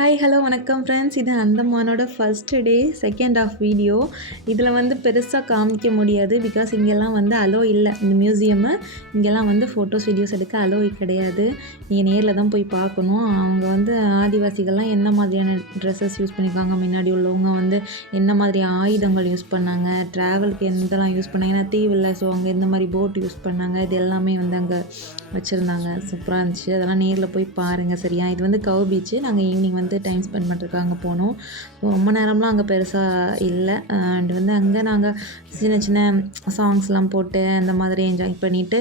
Hi hello வணக்கம் friends. இது அந்தமானோட first day second half video. இதில் வந்து பெருசாக காமிக்க முடியாது. பிகாஸ் இங்கெல்லாம் வந்து அலோ இல்லை. இந்த மியூசியமு இங்கெல்லாம் வந்து ஃபோட்டோஸ் வீடியோஸ் எடுக்க அலோ கிடையாது. நீங்கள் நேரில் தான் போய் பார்க்கணும். அவங்க வந்து ஆதிவாசிகள்லாம் என்ன மாதிரியான ட்ரெஸ்ஸஸ் யூஸ் பண்ணியிருக்காங்க, முன்னாடி உள்ளவங்க வந்து என்ன மாதிரி ஆயுதங்கள் யூஸ் பண்ணாங்க, ட்ராவலுக்கு எந்தெல்லாம் யூஸ் பண்ணாங்க, ஏன்னா தீவில்லை, ஸோ அவங்க எந்த மாதிரி போட் யூஸ் பண்ணாங்க, இது எல்லாமே வந்து அங்கே வச்சுருந்தாங்க. சூப்பராக இருந்துச்சு. அதெல்லாம் நேரில் போய் பாருங்கள். சரியா, இது வந்து கவ் பீச்சு. நாங்கள் ஈவினிங் வந்து டைம் ஸ்பெண்ட் பண்ணுறதுக்கு அங்கே போனோம். ரொம்ப நேரம்லாம் அங்கே பெருசாக இல்லை. அண்ட் வந்து அங்கே நாங்கள் சின்ன சின்ன சாங்ஸ்லாம் போட்டு அந்த மாதிரி என்ஜாய் பண்ணிவிட்டு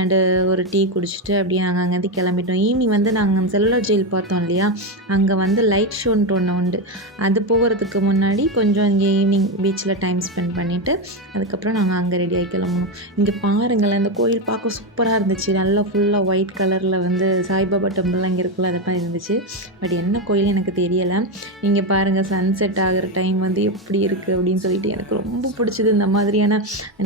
அண்டு ஒரு டீ குடிச்சிட்டு அப்படியே நாங்கள் அங்கேருந்து கிளம்பிட்டோம். ஈவினிங் வந்து நாங்கள் செல்லுலர் ஜெயில் பார்த்தோம் இல்லையா, அங்கே வந்து லைட் ஷோன்ட்டு ஒன்று உண்டு. அது போகிறதுக்கு முன்னாடி கொஞ்சம் இங்கே ஈவினிங் பீச்சில் டைம் ஸ்பெண்ட் பண்ணிவிட்டு அதுக்கப்புறம் நாங்கள் அங்கே ரெடியாகி கிளம்பணும். இங்கே பாருங்களேன், இந்த கோயில் பார்க்க சூப்பராக இருந்துச்சு. நல்லா ஃபுல்லாக ஒயிட் கலரில் வந்து சாய்பாபா டெம்பிள்லாம் இங்கே இருக்குல்ல, அது மாதிரி இருந்துச்சு. பட் என்ன கோயில் எனக்கு தெரியலை. இங்கே பாருங்கள், சன்செட் ஆகிற டைம் வந்து எப்படி இருக்குது அப்படின்னு சொல்லிட்டு எனக்கு ரொம்ப பிடிச்சது. இந்த மாதிரியான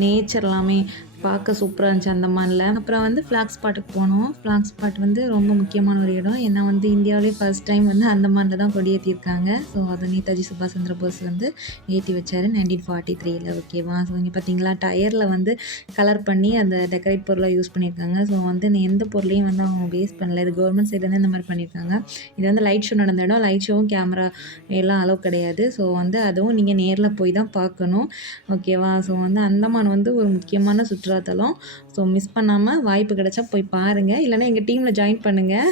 நேச்சர் எல்லாமே பார்க்க சூப்பராக இருந்துச்சு அந்தமானில். அப்புறம் வந்து ஃப்ளாக் ஸ்பாட்டுக்கு போனோம். ஃப்ளாக் ஸ்பாட் வந்து ரொம்ப முக்கியமான ஒரு இடம். ஏன்னா வந்து இந்தியாவிலே ஃபர்ஸ்ட் டைம் வந்து அந்தமானில் தான் கொடியேற்றிருக்காங்க. ஸோ அதை நேதாஜி சுபாஷ் சந்திர போஸ் வந்து ஏற்றி வச்சார் 1943. ஓகேவா. ஸோ இங்கே பார்த்தீங்களா, டயரில் வந்து கலர் பண்ணி அந்த டெக்கரேட் பொருளை யூஸ் பண்ணியிருக்காங்க. ஸோ வந்து எந்த பொருளையும் வந்து அவங்க வேஸ்ட் பண்ணல. இது கவர்மெண்ட் சைட்லேருந்து இந்த மாதிரி பண்ணியிருக்காங்க. இது வந்து லைட் ஷோ நடந்த இடம். லைட் ஷோவும் கேமரா எல்லாம் அலோவ் கிடையாது. ஸோ வந்து அதுவும் நீங்கள் நேரில் போய் தான் பார்க்கணும். ஓகேவா. ஸோ வந்து அந்தமான் வந்து ஒரு முக்கியமான சுற்றுலாத்தலம். ஸோ மிஸ் பண்ணாமல் வாய்ப்பு கிடைச்சா போய் பாருங்கள். இல்லைனா எங்கள் டீமில் ஜாயின் பண்ணுங்கள்.